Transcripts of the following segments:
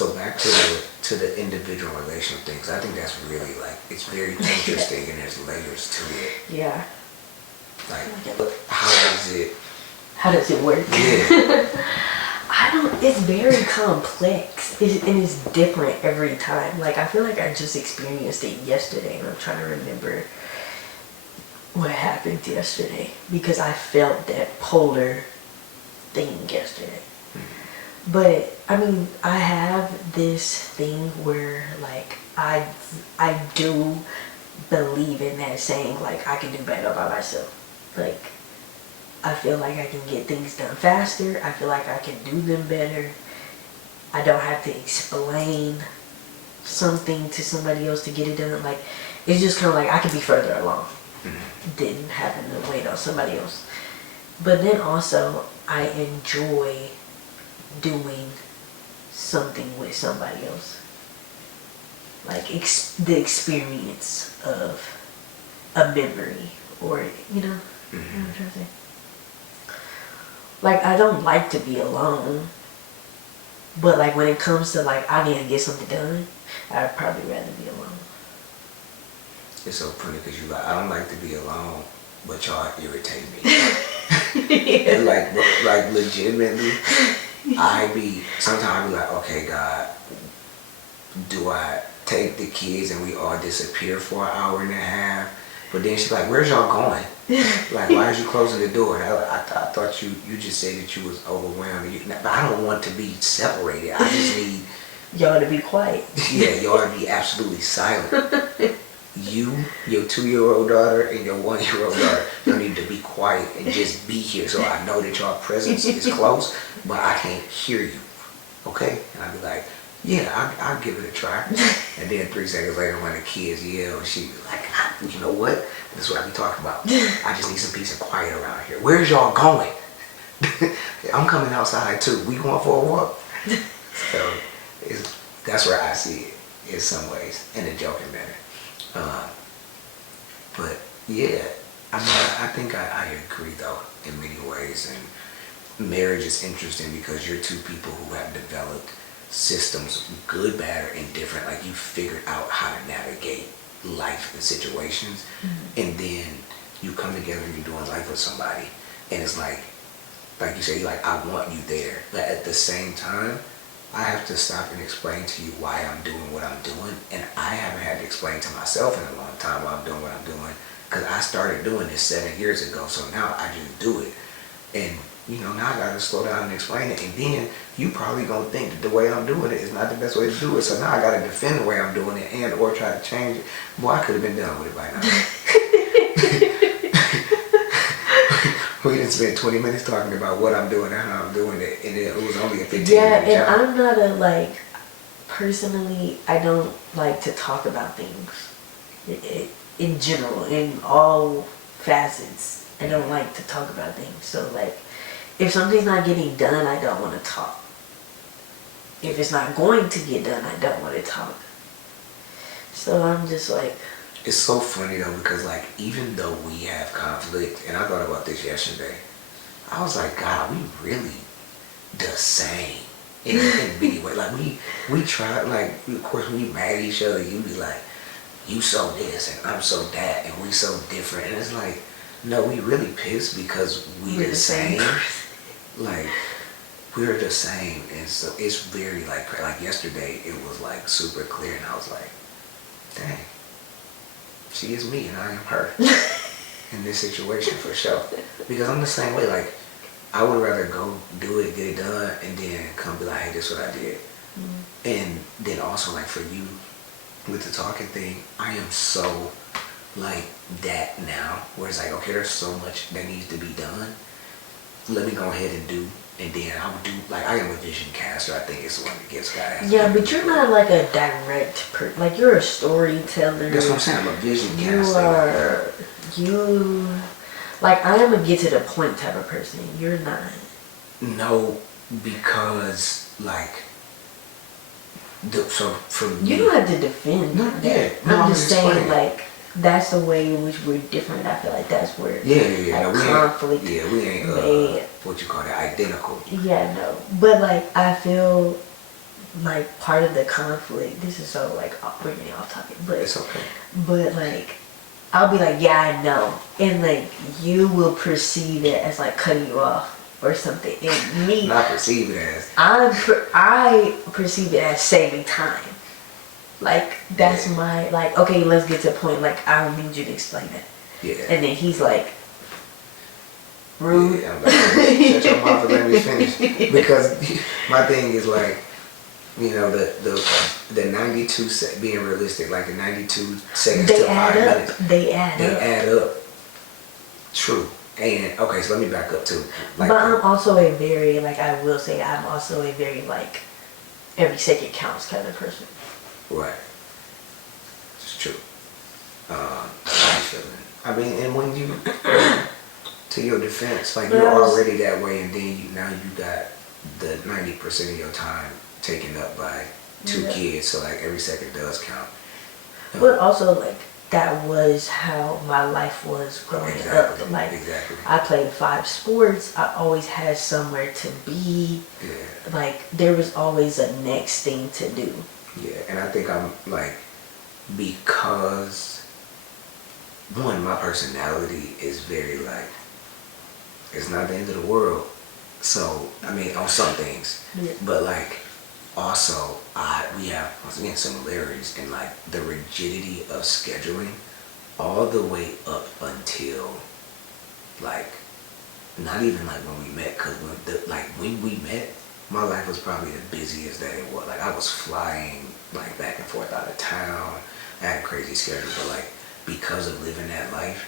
So back to the individual relational things, I think that's really like, it's very interesting and there's layers to it. Yeah. Like, how does it work? Yeah. It's very complex. And it's different every time. Like, I feel like I just experienced it yesterday and I'm trying to remember what happened yesterday because I felt that polar thing yesterday. But I mean, I have this thing where like I do believe in that saying, like I can do better by myself. Like I feel like I can get things done faster. I feel like I can do them better. I don't have to explain something to somebody else to get it done. Like it's just kind of like I can be further along than having to wait on somebody else. But then also I enjoy doing something with somebody else, like the experience of a memory, or you know what I'm trying to say. Like I don't like to be alone, but like when it comes to like I need to get something done, I'd probably rather be alone. It's so funny because you like, I don't like to be alone, but y'all irritate me. Yeah. And like legitimately, sometimes I be like, okay, God, do I take the kids and we all disappear for an hour and a half? But then she's like, where's y'all going? Like, why is you closing the door? And I thought you just said that you was overwhelmed. But I don't want to be separated. I just need y'all to be quiet. Yeah, y'all to be absolutely silent. You, your 2-year-old daughter, and your 1-year-old daughter, you need to be quiet and just be here so I know that your presence is close, but I can't hear you. Okay? And I'd be like, yeah, I'll give it a try. And then 3 seconds later, when the kids yell, and she'd be like, you know what? This is what I be talking about. I just need some peace and quiet around here. Where's y'all going? I'm coming outside too. We going for a walk? So that's where I see it in some ways, in a joking manner. But yeah, I mean, I think I agree though in many ways, and marriage is interesting because you're two people who have developed systems, good, bad, or indifferent. Like you figured out how to navigate life and situations, and then you come together and you're doing life with somebody, and it's like you say, like I want you there, but at the same time, I have to stop and explain to you why I'm doing what I'm doing, and I haven't had to explain to myself in a long time why I'm doing what I'm doing, because I started doing this 7 years ago, so now I just do it, and you know, now I gotta slow down and explain it, and then you probably gonna think that the way I'm doing it is not the best way to do it, so now I gotta defend the way I'm doing it and or try to change it. Boy, I could have been done with it by now. We didn't spend 20 minutes talking about what I'm doing and how I'm doing it, and it was only a 15-minute job. Yeah, and I'm not personally, I don't like to talk about things. In general, in all facets, I don't like to talk about things. So like, if something's not getting done, I don't want to talk. If it's not going to get done, I don't want to talk. So I'm just like... It's so funny though, because like, even though we have conflict, and I thought about this yesterday, I was like, God, we really the same in many ways. Like we try, like, of course when you mad at each other, you be like, you so this and I'm so that and we so different, and it's like, no, we really pissed because we're the same. Like, we're the same, and so it's very like yesterday it was like super clear, and I was like, dang, she is me and I am her in this situation for sure. Because I'm the same way. Like, I would rather go do it, get it done, and then come be like, hey, this is what I did. And then also, like, for you with the talking thing, I am so like that now, where it's like, okay, there's so much that needs to be done. Let me go ahead and do, and then I would do, like, I am a vision caster. I think it's the one that gets guys. Yeah, but you're not like a direct like, you're a storyteller. That's what I'm saying, I'm a vision caster. Like, I am a get to the point type of person. You're not. No, because, like, so for me, you don't have to defend. I'm just saying, like, that's the way in which we're different. I feel like that's where conflict. We ain't what you call that, identical. Yeah, no, but like I feel like part of the conflict. This is so like we're getting off topic, but It's okay. But like, I'll be like, yeah, I know, and like you will perceive it as like cutting you off or something. And me, Not perceive it as. I perceive it as saving time. Like that's my like. Okay, let's get to the point. Like I don't need you to explain that. Yeah. And then he's like, rude. Yeah, I'm like, shut your mouth and let me finish. Because my thing is like, you know, the 92 being realistic, like the 92 seconds They to 5 add up. minutes. They add up. True. And okay, so let me back up too. Like, but I'm also a very like I will say I'm also a very like every second counts kind of person. right. It's true. I feel it. I mean, and when you, to your defense, like you're already that way, and then now you got the 90% of your time taken up by two kids, so like every second does count. But also like that was how my life was growing up. Like I played 5 sports. I always had somewhere to be. Yeah. Like there was always a next thing to do. Yeah, and I think I'm like, because one, my personality is very like, it's not the end of the world. So I mean, on some things, but like also we have once again similarities in like the rigidity of scheduling, all the way up until like not even like when we met, because when we met, my life was probably the busiest that it was. Like I was flying like back and forth out of town. I had a crazy schedule, but like because of living that life,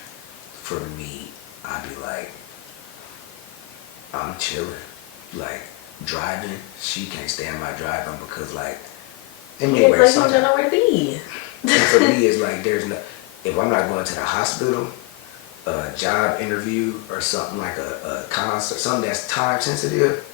for me, I'd be like, I'm chilling. Like driving, she can't stand my driving because like, in many ways, you don't know where to be. And for me, it's like there's no, if I'm not going to the hospital, a job interview or something like a concert, something that's time sensitive.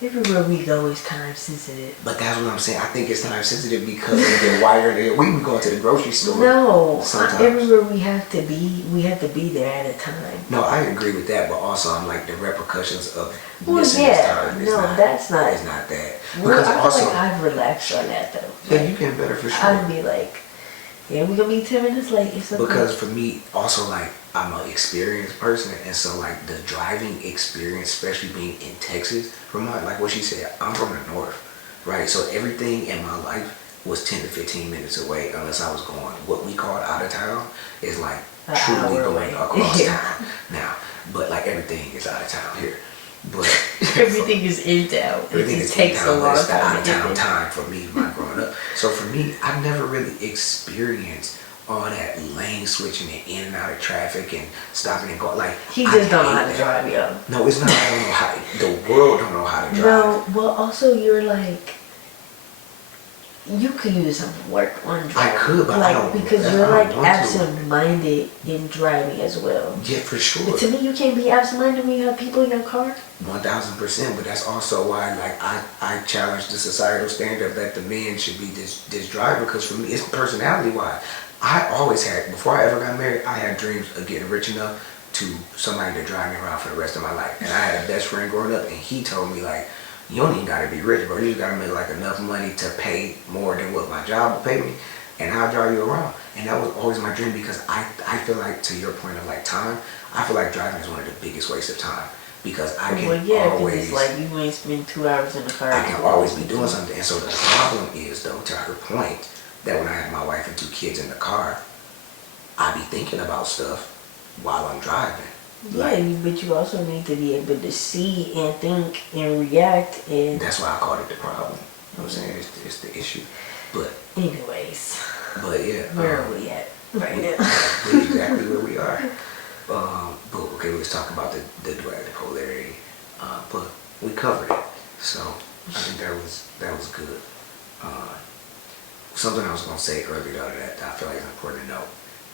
Everywhere we go is time sensitive. But that's what I'm saying. I think it's time sensitive because of the wired. We can go to the grocery store. No, sometimes. Everywhere we have to be there at a time. No, I agree with that, but also I'm like the repercussions of missing this time. That's not. It's not that. Well, Because I also, feel like I've relaxed on that though. Yeah, you can better for sure. I'd be like, yeah, we're gonna be 10 minutes late. It's okay. Because for me, also like I'm an experienced person, and so like the driving experience, especially being in Texas, from like what she said, I'm from the north, right? So everything in my life was 10 to 15 minutes away, unless I was going what we call out of town, is like truly going across town now. But like everything is out of town here. But everything is in town. It just takes a long time. Out of town time for me, my growing up. So for me, I've never really experienced all that lane switching and in and out of traffic and stopping and going. Like he just don't know how to drive, yo. No, it's not. I don't know how. The world don't know how to drive. No, well, also you're like, you could use some work on driving. I could, but like, I don't. Because you're like absent-minded in driving as well. Yeah, for sure. But to me, you can't be absent-minded when you have people in your car. 1000%, but that's also why, like, I challenge the societal standard that the men should be this driver, because for me, it's personality-wise. I always had, before I ever got married, I had dreams of getting rich enough to somebody to drive me around for the rest of my life. And I had a best friend growing up, and he told me, like, you don't even gotta be rich, bro. You just gotta make, like, enough money to pay more than what my job will pay me, and I'll drive you around. And that was always my dream, because I feel like, to your point of, like, time, I feel like driving is one of the biggest wastes of time. Because I can always, it's like you ain't spend 2 hours in the car. I can always be doing something. And so the problem is, though, to her point, that when I have my wife and 2 kids in the car, I be thinking about stuff while I'm driving. Yeah, but you also need to be able to see and think and react. And that's why I called it the problem. You know what I'm saying? It's the issue. But anyways. But yeah. Where are we at right now? We're exactly where we are. But okay, we was talking about the polarity, but we covered it. So I think that was good. Something I was gonna say earlier though that I feel like is important to know.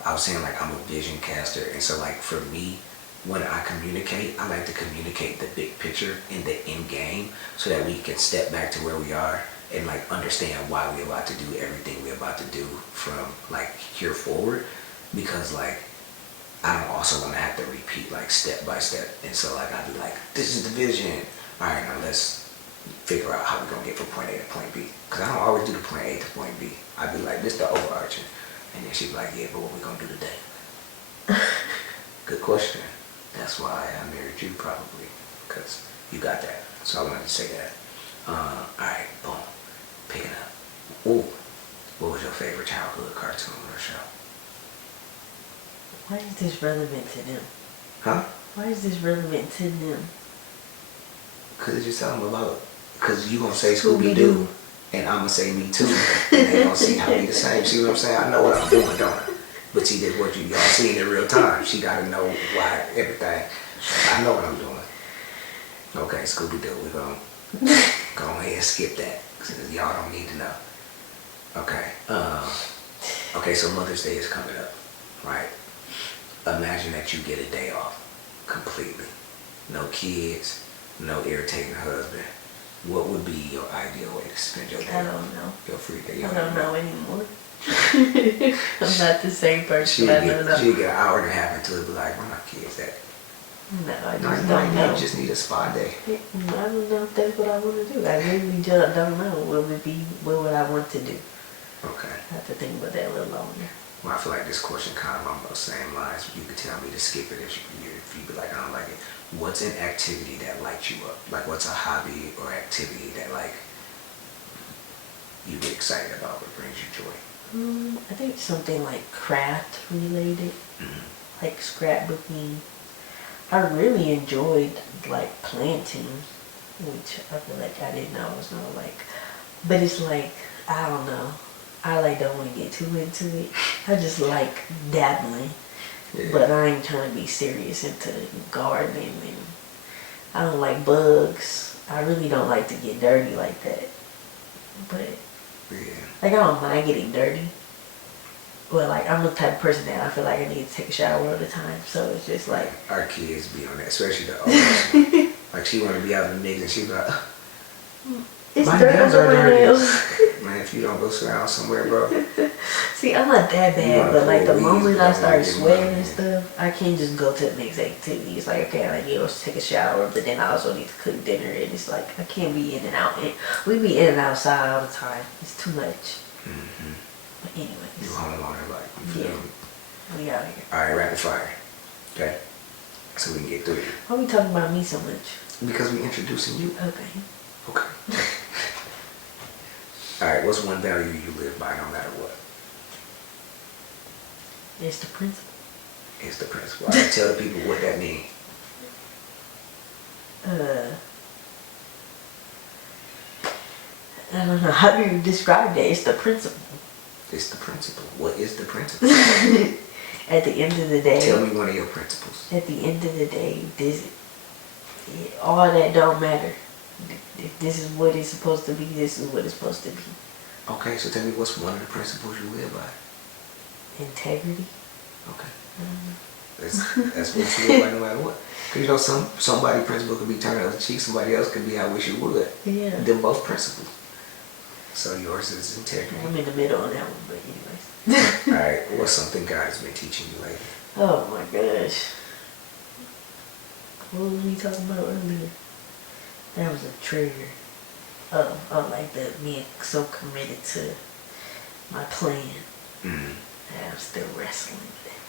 I was saying like I'm a vision caster, and so like for me, when I communicate, I like to communicate the big picture in the end game, so that we can step back to where we are and like understand why we're about to do everything we're about to do from like here forward, because like I don't also want to have to repeat like step by step, and so like I'd be like, this is the vision. All right, now let's figure out how we're gonna get from point A to point B. Cause I don't always do the point A to point B. I'd be like, this the overarching. And then she'd be like, yeah, but what we gonna do today? Good question. That's why I married you probably. Because you got that. So I wanted to say that. Alright, boom. Picking up. Ooh. What was your favorite childhood cartoon or show? Why is this relevant to them? Huh? Why is this relevant to them? Cause you tell them about, cause you gonna say Scooby-Doo, and I'm gonna say me too, and they gonna see how we the same. See what I'm saying? I know what I'm doing, don't I? But see, this what y'all see in real time. She gotta know why everything. I know what I'm doing. Okay, Scooby-Doo, we gonna go ahead and skip that, cause y'all don't need to know. Okay. Okay, so Mother's Day is coming up, right? Imagine that you get a day off, completely. No kids, no irritating husband. What would be your ideal way to spend your day? I don't know. Your free day. I don't know anymore. I'm not the same person. I don't know. She'd get an hour and a half into it, be like, where my kids at? No, I No, just don't know. You just need a spa day. I don't know if that's what I want to do. I really just don't know. What would I want to do? Okay. I have to think about that a little longer. Well, I feel like this question kind of along those same lines. You could tell me to skip it if you be like, I don't like it. What's an activity that lights you up? Like, what's a hobby or activity that, like, you get excited about or brings you joy? I think something like craft related, like scrapbooking. I really enjoyed like planting, which I feel like I didn't know I was gonna like. But it's like, I don't know. I like don't want to get too into it. I just like dabbling. Yeah. But I ain't trying to be serious into gardening, and I don't like bugs. I really don't like to get dirty like that. But like, I don't mind getting dirty. But like, I'm the type of person that I feel like I need to take a shower all the time. So it's just like, our kids be on that, especially the oldest one. Like, she want to be out in the mix and she be like, it's dirty under my nails. Man, if you don't go sit down somewhere, bro. See, I'm not that bad, but like the moment I start sweating and stuff, I can't just go to the next activity. It's like, okay, I need to take a shower, but then I also need to cook dinner, and it's like, I can't be in and out. And we be in and outside all the time. It's too much. But anyways. You home alone and like, yeah, we out here. Alright, rapid fire. Okay? So we can get through it. Why are we talking about me so much? Because we introducing you. Okay. Okay. Alright, what's one value you live by no matter what? It's the principle. It's the principle. Alright, tell the people what that means. I don't know. How do you describe that? It's the principle. It's the principle. What is the principle? At the end of the day. Tell me one of your principles. At the end of the day, all that don't matter. If this is what it's supposed to be, this is what it's supposed to be. Okay, so tell me what's one of the principles you live by? Integrity. Okay. That's what you live by no matter what. Because you know, somebody principle could be turning the other cheek, somebody else could be I wish you would. Yeah. Them both principles. So yours is integrity. I'm in the middle on that one, but anyways. Alright, what's something God has been teaching you lately? Oh my gosh. What was we talking about earlier? That was a trigger. Oh, like being so committed to my plan. That I'm still wrestling with it.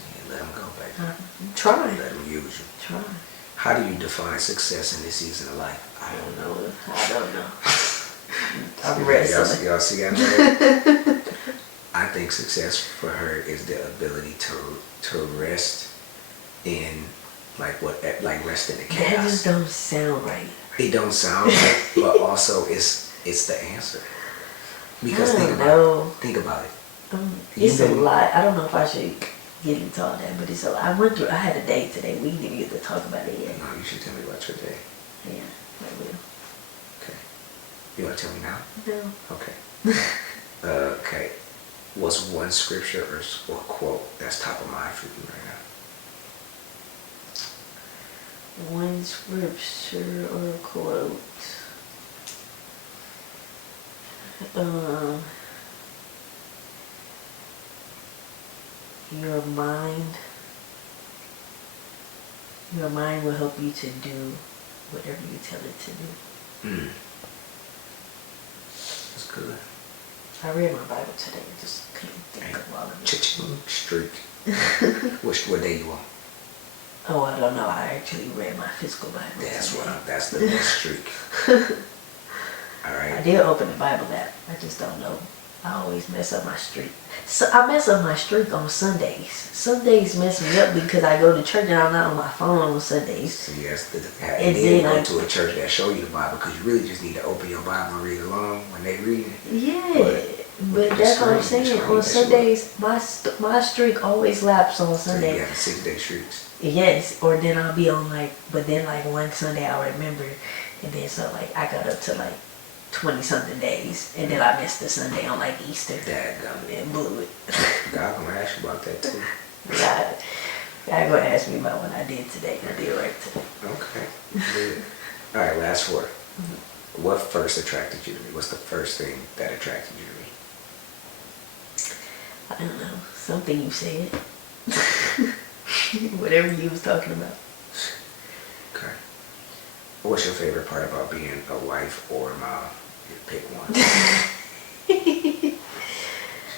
Yeah, let them go, baby. I'm trying. Let them use you. Trying. How do you define success in this season of life? I don't know. I'm wrestling. Y'all see that? I think success for her is the ability to rest in rest in the chaos. That just don't sound right. It don't sound right, but also it's the answer. Because think about it. It's a lot. I don't know if I should get into all that, but it's a lot. I had a day today. We didn't even get to talk about it yet. No, you should tell me about your day. Yeah, I will. Okay. You want to tell me now? No. Okay. Okay. What's one scripture or quote that's top of mind for you right now? One scripture or quote. Your mind will help you to do whatever you tell it to do. good. I read my Bible today. I just couldn't think of all of it. Cha-ching streak. What day you on? Oh, I don't know. I actually read my physical Bible. That's the best streak. All right. I did open the Bible app. I just don't know. I always mess up my streak. So I mess up my streak on Sundays. Sundays mess me up because I go to church and I'm not on my phone on Sundays. So yes, and then go to a church that show you the Bible, because you really just need to open your Bible and read along when they read it. Yeah, but that's what I'm saying. On Sundays, my streak always laps on Sunday. So you have 6-day streaks. Yes, or then I'll be on but then one Sunday I'll remember, and then so I got up to 20-something days, and then I missed the Sunday on Easter. Dadgum. And blew it. God gonna ask you about that too. God gonna ask me about what I did today. I did right today. Okay. Good. All right, last 4. What first attracted you to me? What's the first thing that attracted you to me? I don't know. Something you said. Whatever you was talking about. Okay. What's your favorite part about being a wife or a mom? You pick one.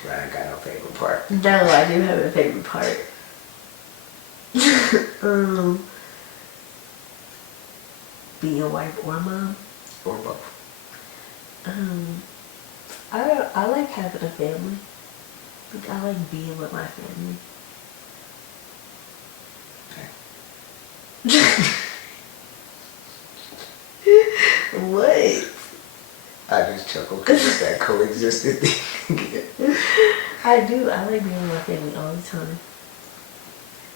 I ain't got no favorite part. No, I do have a favorite part. Being a wife or a mom. Or both. I like having a family. I like being with my family. Okay. What? I just chuckle because it's that coexisted thing. I do. I like being with my family all the time.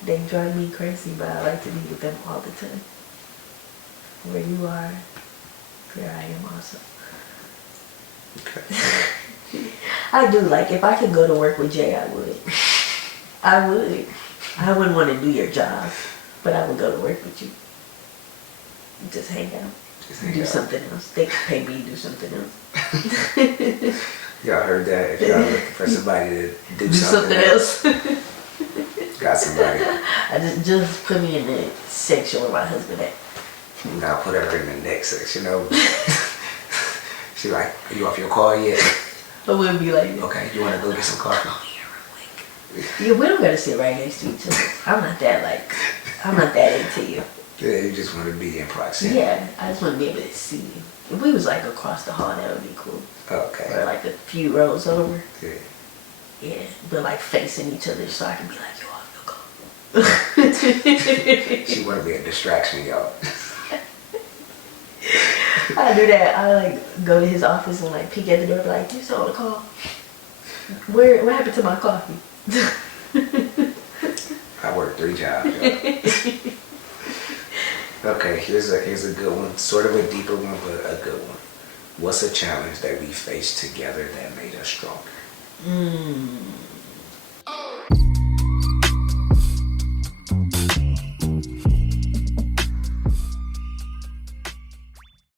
They drive me crazy, but I like to be with them all the time. Where you are, there I am also. Okay. I do. If I could go to work with Jay, I would. I would. I wouldn't want to do your job, but I would go to work with you. Just hang out. Do something else. They can pay me to do something else. Y'all heard that? If y'all looking for somebody to do something else. Got somebody. I just put me in the section where my husband at. Now put her in the next section. She like, are you off your call yet? I wouldn't be like that. Okay, you want to go get some coffee? Yeah, we don't gotta sit right next to each other. I'm not that into you. Yeah, you just want to be in proximity. Yeah, I just want to be able to see you. If we was across the hall, that would be cool. Okay. Or a few rows over. Yeah. Yeah, but facing each other so I can be like, you off your call. She want to be a distraction, y'all. I do that. I go to his office and peek at the door, be like, you still on the call? What happened to my coffee? I work 3 jobs, y'all. Okay, here's a good one. Sort of a deeper one, but a good one. What's a challenge that we faced together that made us stronger?